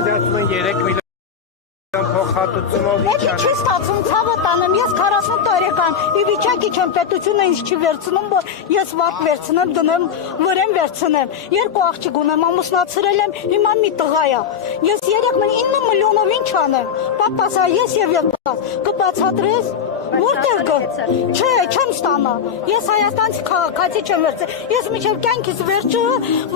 ասում են 3 միլիոն փոխհատուցումով Էդի չի ստացում, ցավը տանեմ, ես 40 տարեկան, ի վիճակի չեմ, պետությունը ինձ չի վերցնում, որ ես վատ վերցնեմ, դնեմ, վրեմ վերցնեմ, 2 աղջիկ ունեմ, ամուսնացրել եմ, հիմա մի տղա է, ես 9 միլիոնով ինչ անեմ, պապաս է, ես եւ կբացատրես, որտեղ գա, չէ, չեմ ստանա, ես Հայաստանցի քաղաքացի չեմ վերցել, ես մինչև կյանքիս վերջը,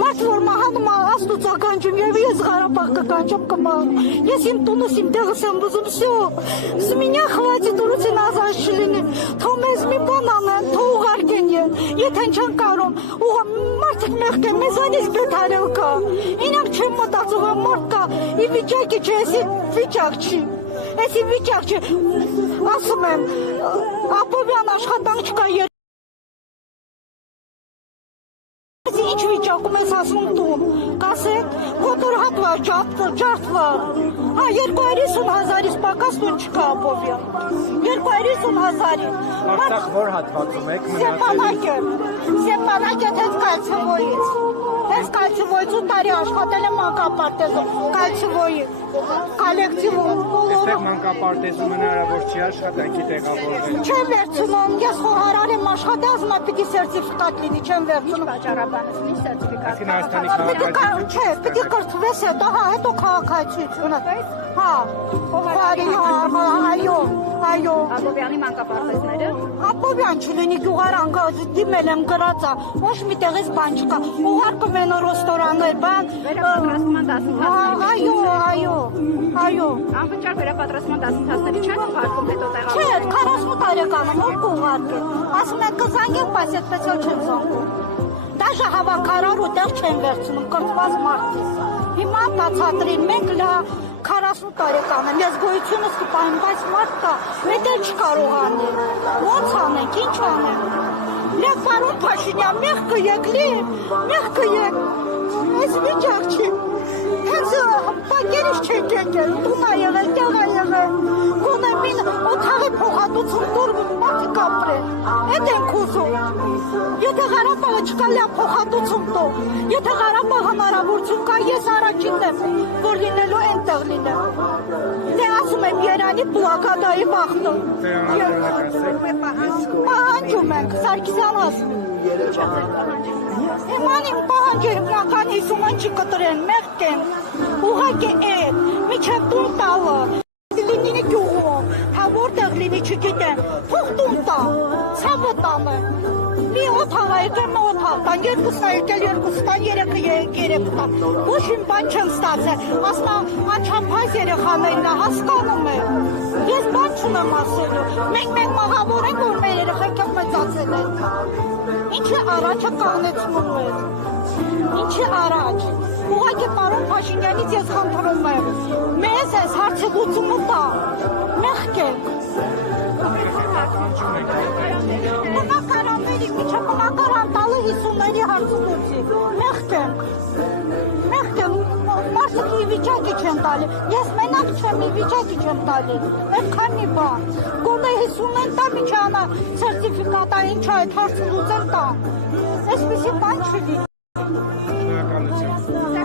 մարդ որ մահանում է, Աստծո կանչում եւ ես Ղարաբաղ կկանչում կմահանամ, ես իմ տունս իմ տեղս եմ ուզում, с меня хватит ուռուցի նազանց չլինի, թող մեզ մի բան անեն, թող ուղարկեն եթե չեն կարող, մարդիկ մեղք են, մեզանից բետարել կա, ինակ չեմ մտածում, որ մարդ կա, ի վիճակի չէ, եսի վիճակ չի, եսի վիճակ չի, ասում եմ, ապովյան աշխատանք չկա, ինչ վիճակում ես ասում տուն, կասեք, ոտոր հատվար, ջարդվար, 250,000-ից պակաս տուն չկա ապովյան, 250,000-ի։ Արցախ որ հատվածում եք Սեպանակ է թեզ կալցվոյից, թեզ կալցվոյից 8 տարի աշխատել եմ մանկապարտեզում, կալցվոյից, կոլեկտիվում, Այստեղ մանկապարտեզում հնարավոր չի աշխատանքի տեղավորվել։ Չեմ վերցնում, ես խոհարար եմ աշխատել, ասում եմ պիտի սերտիֆիկատ լինի, չեմ վերցնում։ Այսինքն Հայաստանի քաղաքացիություն Չէ, պիտի կրթվես հետո, հետո քաղաքացիությունը։ Այո։ Աբովյանի մանկապարտեզները։ Ապովյան չլինի գյուղարան դիմել եմ գրածա, ոչ մի տեղից բան չկա, ուղարկում են ռեստորաններ, բան։ Վերապատրաստման դասընթացների։ Այո։ Անվճար վերապատրաստման դասընթացների չեն ուղարկում հետո Չէ, 40 տարեկանում ով կուղարկել, ասում են կզանգել, բայց այդպես էլ չեն զանգում։ Դաժե հավաքարար ու տեղ չեն վերցնում, կրծված մարդից։ Հիմա բացատրին, մենք 40 տարեկան եմ, ես գոյությունս կպահեմ, բայց մարդ կա, մետ էլ չկարող անել, ոնց անենք, ինչ անենք։ Լեկ պարոն Փաշինյան, մեղքը եք, մեղքը եք, այս վիճակ չի, հենց պակերից չեք եկել, տուն ա եղել, տեղ ա եղել, գոնե մին օթաղի փոխհատուցում դուր մարդիկ ապրեն, էդ ենք ուզում, եթե Ղարաբաղը չկա լյա փոխհատուցում տո, եթե Ղարաբաղ հնարավորություն կա, ես առաջինն եմ, որ լինելու ենտեղ լինեմ, դե ասում եմ Երանի պլակադայի բախտը, պահանջում ենք, Սարգսյան ասում, Իման իմ պահանջը հիմնական 50-ան չկտրեն, մեղք են, ուղակ է էդ, միջև տուն տալը, լինի գյուղում, հա որտեղ լինի չգիտեմ, թող տուն տա, ցավը տանը, մի օթաղ եկեմ օթաղ տան, 2 եկել 2 տան, 3 տան, ոչ իմ բան չեմ ստացել, ասնա անչափայց երեխաներն է, հասկանում է, ես բան չունեմ ասելու, մենք մաղավոր ենք, որ մեր երեխեքը մեծացել են, Ինչի առաջը կանեցնում ես, ինչի առաջ, ուղղակի պարոն Փաշինյանից ես խնդրում եմ, մեզ ես հարցեղությունը տա, մեղք ենք։ Բնակարանների, միջը բնակարան տալը 50-ների հարցուծի, մեղք ենք, մարդիկ ի վիճակի չեն տալի, ես մենակ չեմ ի վիճակի չեմ տալի, այդքան մի բան, գոնե 50-ն տա միջը անա սերտիֆիկատա ինչ այդ հարցուծեն տա, այսպիսի բան չլի։ Շնորհակալություն։